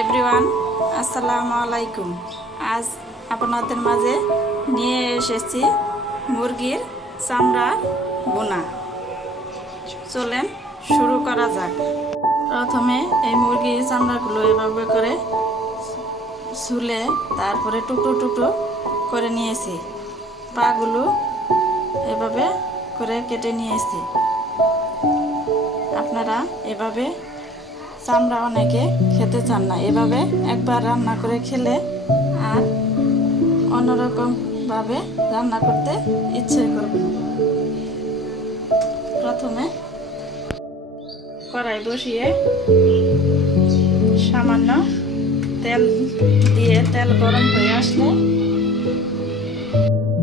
Everyone, আসসালামু আলাইকুম। আজ আপনাদের মাঝে নিয়ে এসেছি মুরগির চামড়া বোনা। চলেন শুরু করা যাক। প্রথমে এই মুরগির চামড়াগুলো এভাবে করে ছুলে তারপরে টুকরো টুকরো করে নিয়েছি। পাগুলো এভাবে করে কেটে নিয়েছি। আপনারা এভাবে চামড়া অনেকে খেতে চান না, এভাবে একবার রান্না করে খেলে আর অন্যরকমভাবে রান্না করতে ইচ্ছে করবে। প্রথমে কড়াই বসিয়ে সামান্য তেল দিয়ে তেল গরম হয়ে আসলে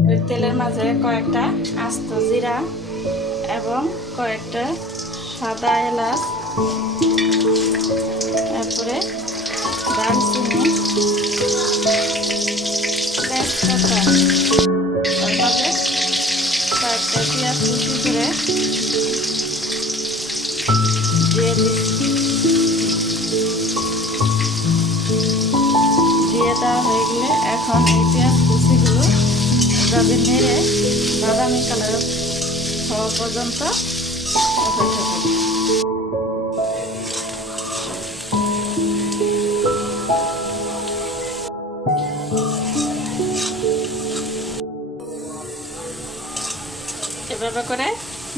ওই তেলের মাঝে কয়েকটা আস্ত জিরা এবং কয়েকটা সাদা এলাচ, তারপরে দারচিনি, তেজপাতা, ওর মাঝে কয়েকটা পেঁয়াজ কুচি করে দিয়ে দিচ্ছি। দিয়ে দেওয়া হয়ে গেলে এখন এই পেঁয়াজ কুচিগুলো এভাবে নেড়ে বাদামি কালার হওয়া পর্যন্ত অপেক্ষা করি। এভাবে করে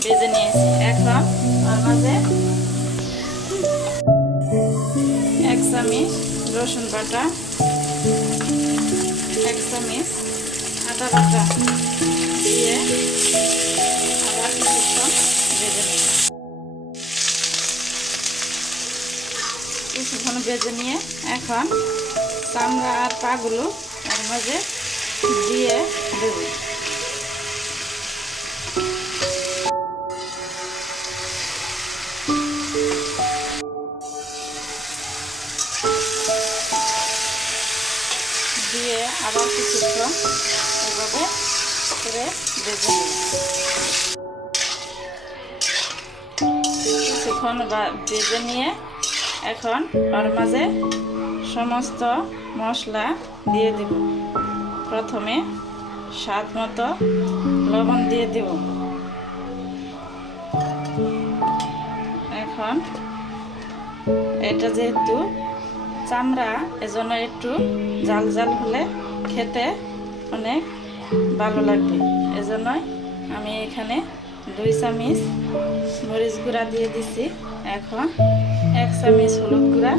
ভেজে নিয়েছি। এখন ওর মাঝে 1 চামচ রসুন বাটা, 1 চামচ আদা বাটা দিয়ে আবার কিছুক্ষণ ভেজে নিই। কিছুক্ষণ ভেজে নিয়ে এখন চামড়া আর পাগুলো ওর মাঝে দিয়ে দেব। দিয়ে আবার কিছুক্ষণ এভাবে করে ভেজে নিই। কিছুক্ষণ ভেজে নিয়ে এখন ওর মাঝে সমস্ত মশলা দিয়ে দেব। প্রথমে স্বাদ মতো লবণ দিয়ে দেব। এখন এটা যেহেতু চামড়া, এজন্য একটু জাল জাল হলে খেতে অনেক ভালো লাগবে। এজন্যই আমি এখানে 2 চামচ মরিচ গুঁড়া দিয়ে দিছি। এখন 1 চামচ হলুদ গুঁড়া,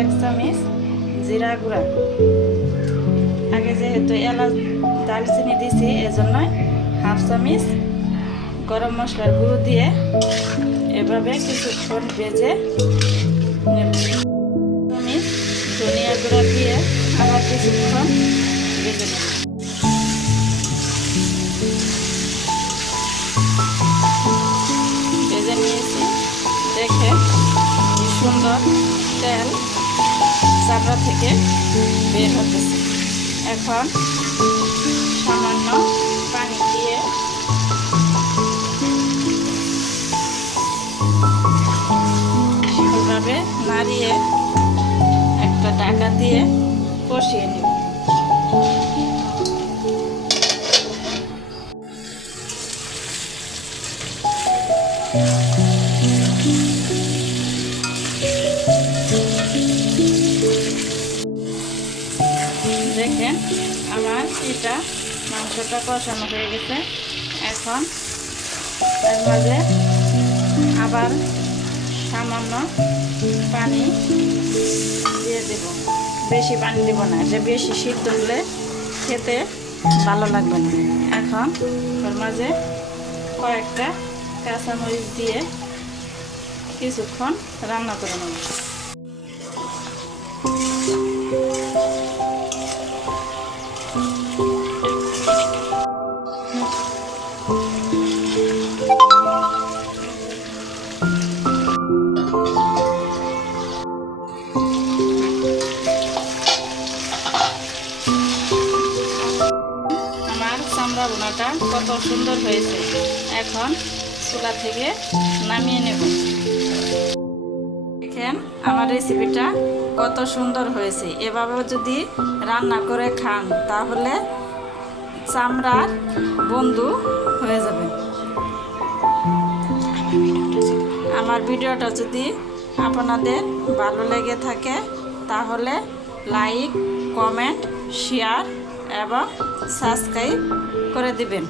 1 চামচ জিরা গুঁড়া। আগে যেহেতু এলাচ দারচিনি দিছি এজন্যই 1/2 চামচ গরম মশলার গুঁড়ো দিয়ে এভাবে কিছুক্ষণ ভেজে নেব। আমি ধনিয়া গুঁড়া দিয়ে আবার কিছুক্ষণ ভেজে নেব। ভেজে নিয়েছি, দেখে কি সুন্দর তেল চামড়া থেকে বের হতেছে। এখন সামান্য পানি দিয়ে এভাবে নাড়িয়ে একটা ঢাকা দিয়ে কষিয়ে নিব। দেখেন আমার এটা মাংসটা কষানো হয়ে গেছে। এখন এর মাঝে আবার সামান্য পানি দিয়ে দেব। বেশি পানি দেব না, এটা বেশি সিদ্ধ হলে খেতে ভালো লাগবে না। এখন ওর মাঝে কয়েকটা কাঁচামরিচ দিয়ে কিছুক্ষণ রান্না করে নেব। চামড়া বোনাটা কত সুন্দর হয়েছে। এখন চুলা থেকে নামিয়ে নেব। দেখেন আমার রেসিপিটা কত সুন্দর হয়েছে। এভাবেও যদি রান্না করে খান তাহলে চামড়ার বন্ধু হয়ে যাবে। আমার ভিডিওটা যদি আপনাদের ভালো লেগে থাকে তাহলে লাইক, কমেন্ট, শেয়ার এবং সাবস্ক্রাইব করে দিবেন।